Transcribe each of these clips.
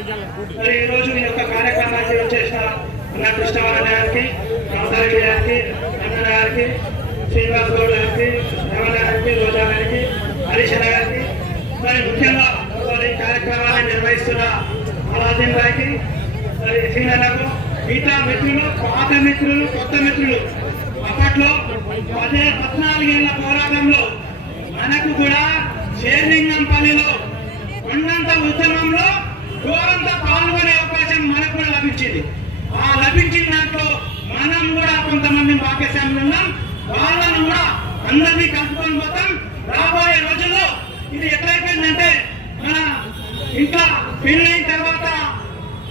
మరి ఈ రోజు ఈ యొక్క కార్యక్రమానికి వచ్చేసిన అన్న కృష్ణవర గారికి రామదారి గారికి అన్న గారికి శ్రీనివాస్ గౌడ్ గారికి రమణ గారికి రోజా గారికి హరీష్ గారికి మరి ముఖ్యంగా మరి ఈ కార్యక్రమాన్ని నిర్వహిస్తున్న అలాదీన్ గారికి మరి శ్రీనన్నకు మిగతా మిత్రులు పాత మిత్రులు కొత్త మిత్రులు అప్పట్లో పదే పద్నాలుగేళ్ళ పోరాటంలో మనకు కూడా షేర్లింగంపల్లిలో ఉన్నంత ఉద్యమంలో ఘోరంత పాల్గొనే అవకాశం మనకు కూడా లభించింది. ఆ లభించిన దాంట్లో మనం కూడా కొంతమంది భాగ్యశాములు ఉన్నాం. వాళ్ళను కూడా అందరినీ కలుపుకొని పోతాం. రాబోయే రోజుల్లో ఇది ఎట్లయిపోయిందంటే మన ఇంట్లో పెళ్ళైన తర్వాత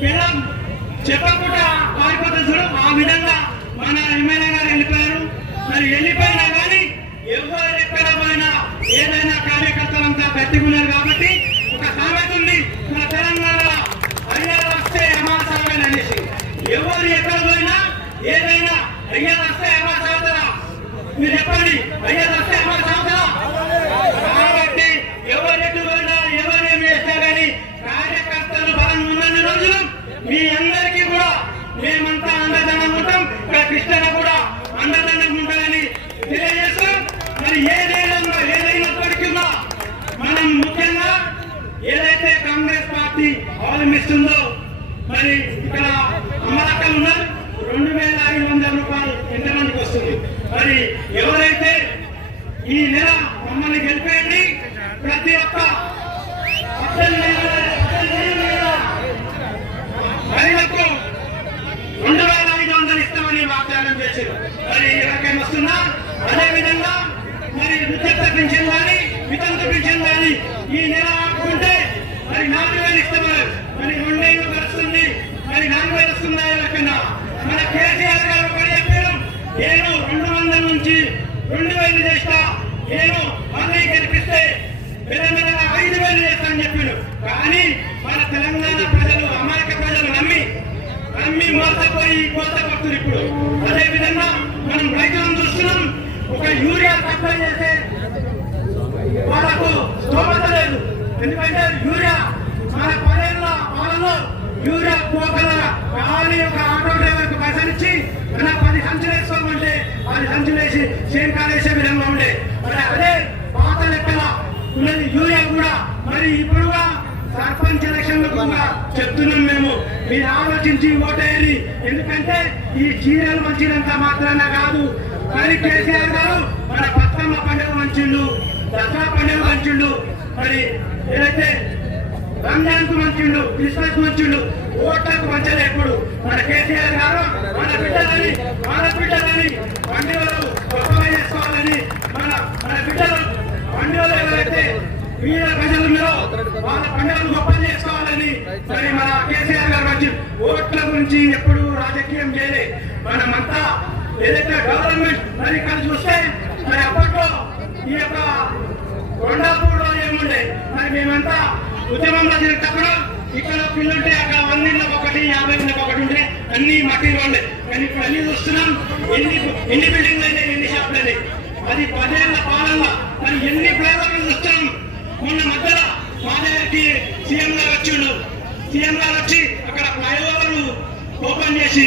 పిల్లం చెప్పకుండా పారిపోతుంది చూడు. ఆ విధంగా మన ఎమ్మెల్యే గారు వెళ్ళిపోయారు. మరి వెళ్ళిపోయినా కానీ ఎవరు ఎక్కడ పోయినా ఏదైనా కార్యకర్తలంతా గట్టిగున్నారు కాబట్టి ఒక సామెత ఉంది. మన తెలంగాణలో అయ్యా వస్తే అమాసాగని అనేసి ఎవరు ఎక్కడ పోయినా ఏదైనా అయ్యా వస్తే అమాసాగుతారా మీరు చెప్పండి అయ్యా వస్తే అమాసాగుతారా కాబట్టి ఎవరు ఎటు పోయినా ఎవరు ఏమి చేసినా కానీ కార్యకర్తలు బలం ఉన్నన్ని రోజులు మీ అందరికీ కూడా మేమంతా అండదండం ఉంటాం. ఇక్కడ కృష్ణ కూడా అండదండం ఉంటామని తెలియజేస్తాం మరి ఏదైనా ఏదైనప్పటికీ మనం ముఖ్యంగా ఏదైతే కాంగ్రెస్ పార్టీ అవలంబిస్తుందో మరి ఇక్కడ అమలక్కలు రెండు వేల ఐదు వందల రూపాయలు ఎంతమందికి వస్తుంది? మరి ఎవరైతే ఈ నెల మమ్మల్ని గెలిపేయండి ప్రతి ఒక్క పద్దెనిమిది రెండు వేల ఐదు వందలు ఇస్తామని వాగ్దానం చేశారు. మరి ఎవరికైనా వస్తున్నా అదేవిధంగా మరి విద్యుత్ పెన్షన్ కానీ వితంతు పెన్షన్ కానీ ఈ నెల ఆపుకుంటే మరి నాలుగు వేలు ఇస్తున్నారు మరి రెండేళ్ళు వస్తుంది మరి నాలుగు వేలు వస్తుందా ఎవరికైనా మన కేసీఆర్ గారు ఒకటి చెప్పారు నేను రెండు వందల నుంచి రెండు వేలు చేస్తా. నేను మళ్ళీ గెలిపిస్తే మెల్లమెల్లగా ఐదు వేలు చేస్తానని చెప్పాడు. కానీ మన తెలంగాణ ప్రజలు అమాయక ప్రజలు నమ్మి నమ్మి మోసపోయి మోసపడుతుంది ఇప్పుడు. అదే విధంగా మనం రైతులను చూస్తున్నాం. ఒక యూరియా సప్లై చేసే వాళ్ళకు స్తోమత లేదు. ఎందుకంటే యూరియా మన పదేళ్ళ పాలలో యూరియా పోకల కానీ ఒక ఆటో డ్రైవర్ చేస్తామంటే వారి సంచులేసి సేమ్ కాలేసే విధంగా ఉండే. మరి అదే పాత లెక్కల ఉన్నది యూరియా కూడా. మరి ఇప్పుడు కూడా సర్పంచ్ ఎలక్షన్లకు కూడా చెప్తున్నాం మేము. మీరు ఆలోచించి ఓటేయాలి ఎందుకంటే ఈ చీరలు మంచిదంతా మాత్రాన కాదు. మరి కేసీఆర్ గారు మన బతుకమ్మ పండుగ మంచిండు దసరా పండుగ మంచిండు మరి ఏదైతే రంజాన్కు మంచిండు క్రిస్మస్ మంచిండు ఓట్లకు మంచలే మన కేసీఆర్ గారు మన బిడ్డలని మన బిడ్డ బిడ్డలని పండుగలు గొప్పగా చేసుకోవాలని మన మన బిడ్డలు పండుగలు ఎవరైతే వీర ప్రజల మీద వాళ్ళ పండుగలు గొప్ప చేసుకోవాలని మరి మన కేసీఆర్ గారు వచ్చి ఓట్ల గురించి ఎప్పుడు రాజకీయం చేయలే. మనమంతా ఏదైతే గవర్నమెంట్ మరి ఇక్కడ చూస్తే మరి అప్పట్లో ఈ యొక్క కొండాపూర్లో ఏముండే? మరి మేమంతా ఉద్యమంలో చేసేటప్పుడు ఇక్కడ పిల్లుంటే అక్కడ వంద ఒకటి యాభై ఇళ్ళకి ఒకటి ఉంటే అన్ని మట్టి రోడ్లే కానీ ఇప్పుడు అన్ని చూస్తున్నాం ఎన్ని ఎన్ని బిల్డింగ్లు అయితే ఎన్ని షాపులు అయితే. అది పదేళ్ళ పాలనలో మరి ఎన్ని ఫ్లేవర్లు చూస్తాం మొన్న మధ్యలో మా దగ్గరికి సీఎం గారు వచ్చిండు. సీఎం గారు వచ్చి అక్కడ ఫ్లైఓవర్ ఓపెన్ చేసి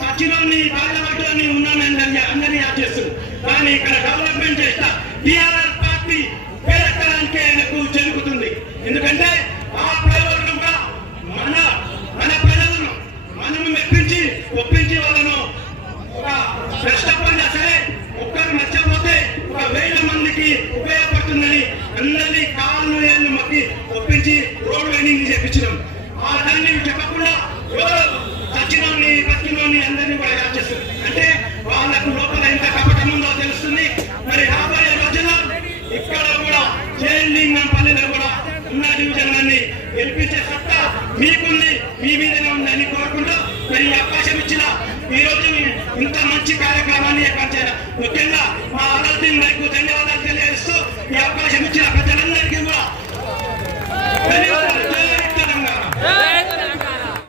సచివాన్ని బాధపడ్డాన్ని ఉన్నాను అందరినీ అందరినీ యాడ్ చేస్తుంది కానీ ఇక్కడ డెవలప్మెంట్ చేస్తా. టీఆర్ఎస్ అందరికీ ఉపయోగపడుతుందని అందరినీ కాళ్ళు ఏళ్ళు మట్టి ఒప్పించి రోడ్ వైండింగ్ చేపించినాం ఆ దాన్ని చెప్పకుండా ఎవరు చచ్చినోని బతికినోని అందరినీ కూడా ఇలా అంటే వాళ్ళకు లోపల ఎంత కపటం ఉందో తెలుస్తుంది. మరి రాబోయే రోజుల్లో ఇక్కడ కూడా చేయండి మన పల్లెలో కూడా ఉన్న డివిజన్లన్నీ గెలిపించే సత్తా మీకుంది మీ మీదనే ఉందని కోరుకుంటూ మరి అవకాశం ఇచ్చిన ఈ రోజు ఇంత మంచి కార్యక్రమాన్ని ఏర్పాటు చేయాలి. ముఖ్యంగా మా అదర్దీన్ వైపు ధన్యవాదాలు.